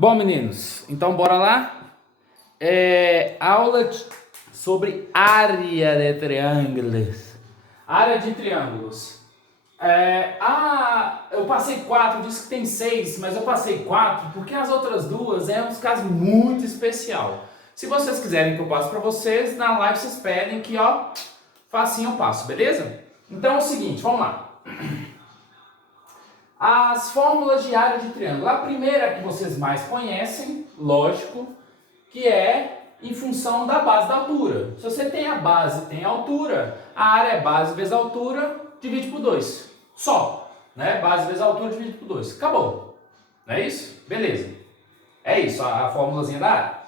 Bom, meninos, então bora lá? Aula sobre área de triângulos. Área de triângulos. Eu passei 4, disse que tem 6, mas eu passei 4 porque as outras duas é um caso muito especial. Se vocês quiserem que eu passe para vocês, na live vocês pedem que, ó, facinho eu passo, beleza? Então é o seguinte, vamos lá. As fórmulas de área de triângulo. A primeira que vocês mais conhecem, lógico, que é em função da base da altura. Se você tem a base e tem a altura, a área é base vezes altura, divide por 2. Só. Né? Base vezes altura, divide por 2. Acabou. Não é isso? Beleza. É isso, a formulazinha da área.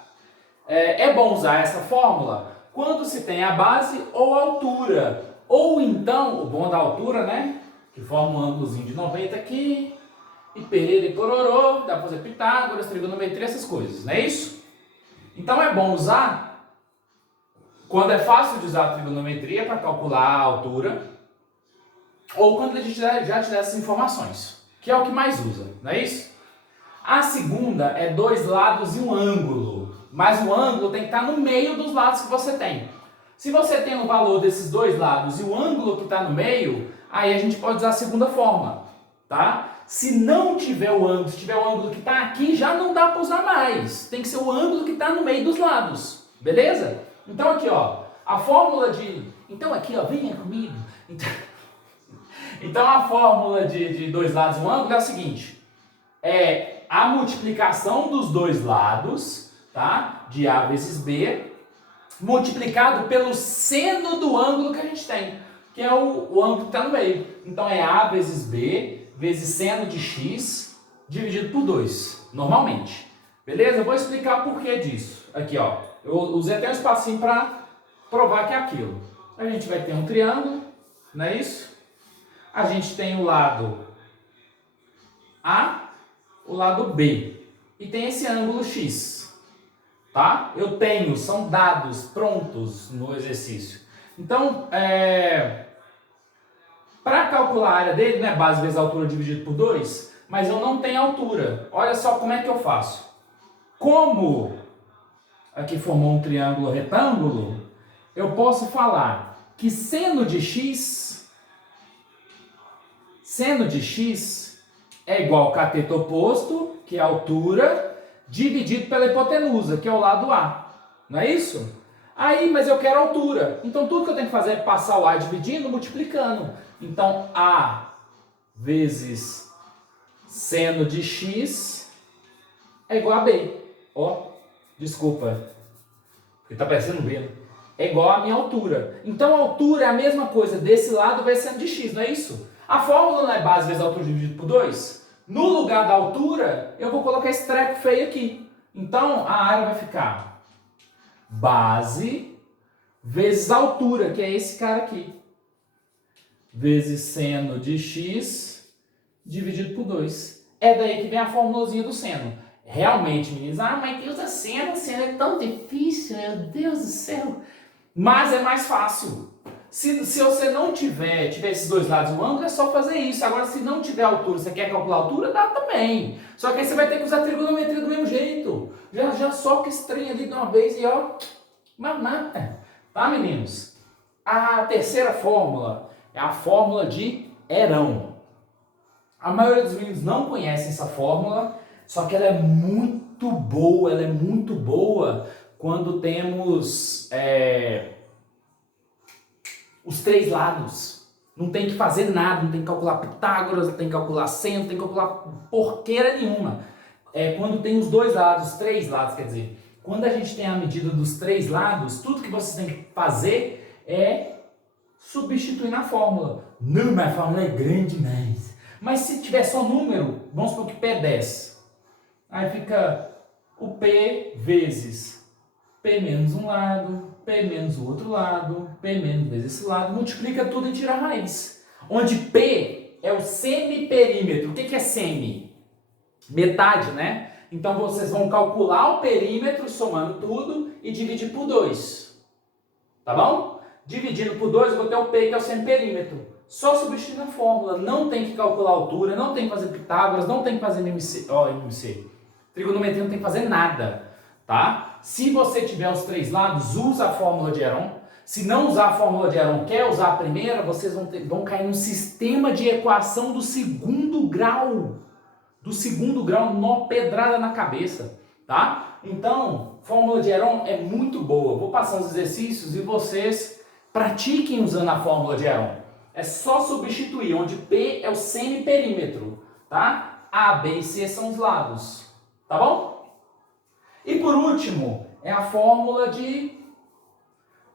É bom usar essa fórmula quando se tem a base ou a altura. Ou então, o bom da altura, né? Que forma um ângulozinho de 90 aqui, e perere e pororô, dá para fazer Pitágoras, trigonometria, essas coisas, não é isso? Então é bom usar, quando é fácil de usar a trigonometria para calcular a altura, ou quando a gente já te dá essas informações, que é o que mais usa, não é isso? A segunda é 2 lados e um ângulo, mas o ângulo tem que estar no meio dos lados que você tem. Se você tem o valor desses 2 lados e o ângulo que está no meio, aí a gente pode usar a segunda forma, tá? Se não tiver o ângulo, se tiver o ângulo que está aqui, já não dá para usar mais. Tem que ser o ângulo que está no meio dos lados, beleza? Então aqui, ó, a fórmula de... Então aqui, ó, venha comigo. Então a fórmula de 2 lados e um ângulo é o seguinte. É a multiplicação dos 2 lados, tá? De A vezes B, multiplicado pelo seno do ângulo que a gente tem, que é o ângulo que está no meio. Então é A vezes B, vezes seno de x, dividido por 2, normalmente. Beleza? Eu vou explicar por que disso. Aqui, ó. Eu usei até um espacinho para provar que é aquilo. A gente vai ter um triângulo, não é isso? A gente tem o lado A, o lado B. E tem esse ângulo x. Tá? Eu tenho, são dados prontos no exercício. Então, para calcular a área dele, né, base vezes altura dividido por 2, mas eu não tenho altura. Olha só como é que eu faço. Como aqui formou um triângulo retângulo, eu posso falar que seno de x é igual ao cateto oposto, que é a altura, dividido pela hipotenusa, que é o lado A. Não é isso? Aí, mas eu quero altura. Então, tudo que eu tenho que fazer é passar o A dividindo, multiplicando. Então, A vezes seno de x é igual a B. Ó, desculpa, porque tá parecendo B, né? É igual a minha altura. Então, a altura é a mesma coisa. Desse lado vai seno de x, não é isso? A fórmula não é base vezes altura dividido por 2? No lugar da altura, eu vou colocar esse treco feio aqui. Então, a área vai ficar base vezes altura, que é esse cara aqui, vezes seno de x dividido por 2. É daí que vem a formulazinha do seno. Realmente, meninos, mas que usa seno é tão difícil, meu Deus do céu. Mas é mais fácil. Se você não tiver esses 2 lados no ângulo, é só fazer isso. Agora, se não tiver altura, você quer calcular a altura, dá também. Só que aí você vai ter que usar trigonometria do mesmo jeito. Já soca esse trem ali de uma vez e ó, mamata. Tá, meninos? A terceira fórmula é a fórmula de Herão. A maioria dos meninos não conhece essa fórmula, só que ela é muito boa, quando temos... os 3 lados. Não tem que fazer nada, não tem que calcular Pitágoras, não tem que calcular seno, não tem que calcular porqueira nenhuma. Quando tem os 2 lados, 3 lados, quer dizer, quando a gente tem a medida dos 3 lados, tudo que vocês têm que fazer é substituir na fórmula. Não, mas a fórmula é grande demais. Mas se tiver só número, vamos supor que P é 10. Aí fica o P vezes P menos um lado, P menos o outro lado, P menos vezes esse lado, multiplica tudo e tira a raiz. Onde P é o semiperímetro. O que é semi? Metade, né? Então vocês vão calcular o perímetro somando tudo e dividir por 2. Tá bom? Dividindo por 2 eu vou ter o P, que é o semiperímetro. Só substituir na fórmula. Não tem que calcular a altura, não tem que fazer Pitágoras, não tem que fazer MMC. Trigonometria não tem que fazer nada, tá? Se você tiver os três lados, usa a fórmula de Heron. Se não usar a fórmula de Heron, quer usar a primeira, vocês vão cair num sistema de equação do segundo grau. Do segundo grau, nó pedrada na cabeça, tá? Então, fórmula de Heron é muito boa. Vou passar os exercícios e vocês pratiquem usando a fórmula de Heron. É só substituir, onde P é o semiperímetro, tá? A, B e C são os lados, tá bom? E por último, é a fórmula de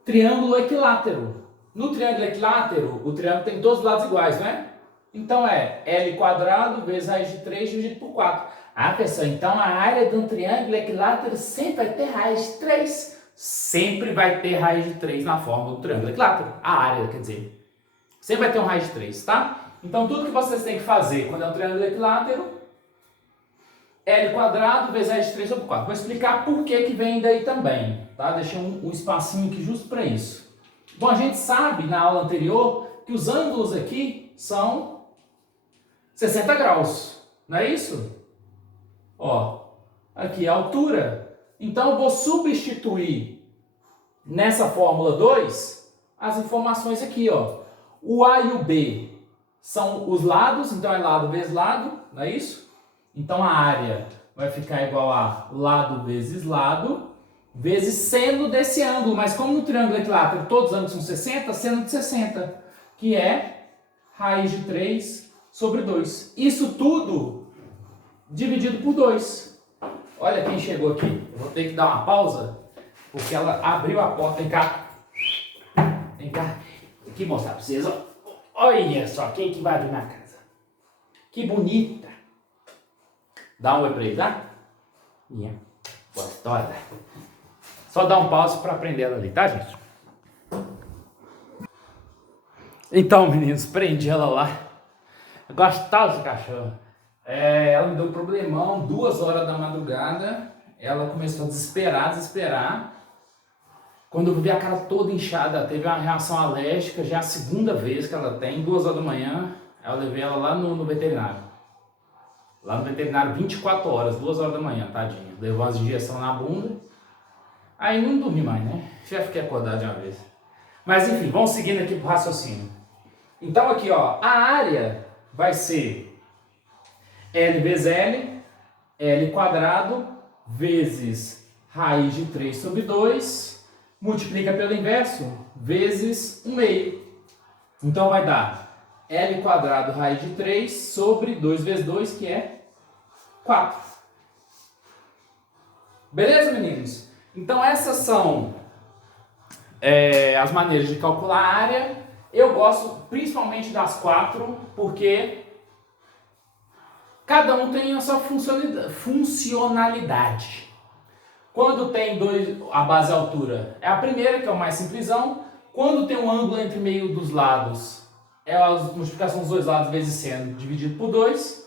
triângulo equilátero. No triângulo equilátero, o triângulo tem todos os lados iguais, não é? Então é L quadrado vezes raiz de 3 dividido por 4. Ah, pessoal, então a área de um triângulo equilátero sempre vai ter raiz de 3. Sempre vai ter raiz de 3 na fórmula do triângulo equilátero. A área, quer dizer. Sempre vai ter um raiz de 3, tá? Então tudo que vocês têm que fazer quando é um triângulo equilátero, L quadrado vezes raiz de 3 sobre 4. Vou explicar por que vem daí também, tá? Deixei um espacinho aqui justo para isso. Bom, a gente sabe na aula anterior que os ângulos aqui são 60 graus, não é isso? Ó, aqui a altura. Então eu vou substituir nessa fórmula 2 as informações aqui, ó. O A e o B são os lados, então é lado vezes lado, não é isso? Então a área vai ficar igual a lado vezes lado, vezes seno desse ângulo. Mas como no triângulo equilátero todos os ângulos são 60, seno de 60, que é raiz de 3 sobre 2. Isso tudo dividido por 2. Olha quem chegou aqui. Eu vou ter que dar uma pausa, porque ela abriu a porta. Vem cá. Vem cá. Aqui mostrar pra vocês. Olha só quem que vai abrir na casa. Que bonita. Dá um oi pra ele, tá? Minha gostosa. Só dá um pause pra prender ela ali, tá, gente? Então, meninos, prendi ela lá. Gostosa, cachorro. Ela me deu um problemão, 2 horas da madrugada. Ela começou a desesperar. Quando eu vi a cara toda inchada, teve uma reação alérgica, já é a segunda vez que ela tem, 2 horas da manhã. Eu levei ela lá no veterinário. Lá no veterinário, 24 horas, 2 horas da manhã, tadinha. Levou umas injeções na bunda. Aí não dormi mais, né? Já fiquei acordado de uma vez. Mas enfim, vamos seguindo aqui pro raciocínio. Então aqui, ó, a área vai ser L vezes L quadrado, vezes raiz de 3 sobre 2, multiplica pelo inverso, vezes 1 meio. Então vai dar L quadrado raiz de 3 sobre 2 vezes 2, que é 4. Beleza, meninos? Então essas são as maneiras de calcular a área. Eu gosto principalmente das 4, porque cada um tem a sua funcionalidade. Quando tem a base altura, é a primeira, que é o mais simplesão. Quando tem um ângulo entre meio dos lados, é a multiplicação dos dois lados vezes seno dividido por 2.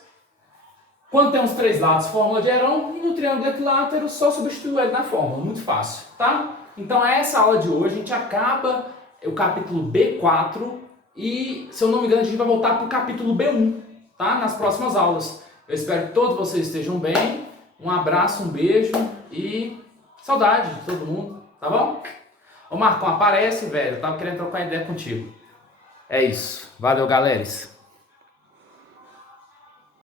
Quando tem os 3 lados, fórmula de Heron. E no triângulo equilátero, só substituir ele na fórmula. Muito fácil, tá? Então, essa aula de hoje, a gente acaba o capítulo B4. E, se eu não me engano, a gente vai voltar para o capítulo B1, tá? Nas próximas aulas. Eu espero que todos vocês estejam bem. Um abraço, um beijo e saudade de todo mundo, tá bom? Ô Marcão, aparece, velho. Eu tava querendo trocar ideia contigo. É isso. Valeu, galera.